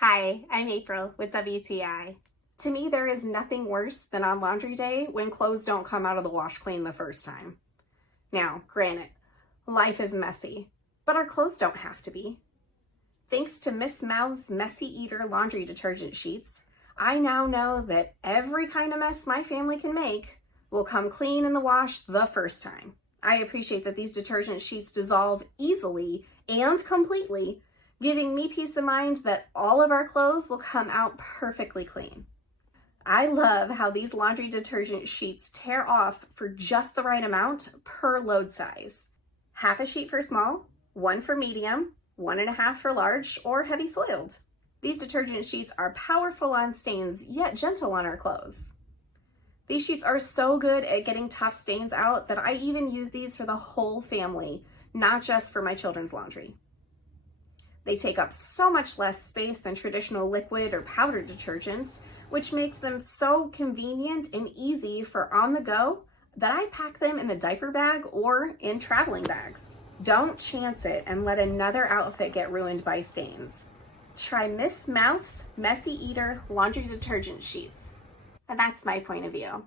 Hi, I'm April with WTI. To me, there is nothing worse than on laundry day when clothes don't come out of the wash clean the first time. Now, granted, life is messy, but our clothes don't have to be. Thanks to Miss Mouth's Messy Eater laundry detergent sheets, I now know that every kind of mess my family can make will come clean in the wash the first time. I appreciate that these detergent sheets dissolve easily and completely, giving me peace of mind that all of our clothes will come out perfectly clean. I love how these laundry detergent sheets tear off for just the right amount per load size. Half a sheet for small, 1 for medium, 1.5 for large or heavy soiled. These detergent sheets are powerful on stains, yet gentle on our clothes. These sheets are so good at getting tough stains out that I even use these for the whole family, not just for my children's laundry. They take up so much less space than traditional liquid or powder detergents, which makes them so convenient and easy for on the go that I pack them in the diaper bag or in traveling bags. Don't chance it and let another outfit get ruined by stains. Try Miss Mouth's Messy Eater laundry detergent sheets. And that's my point of view.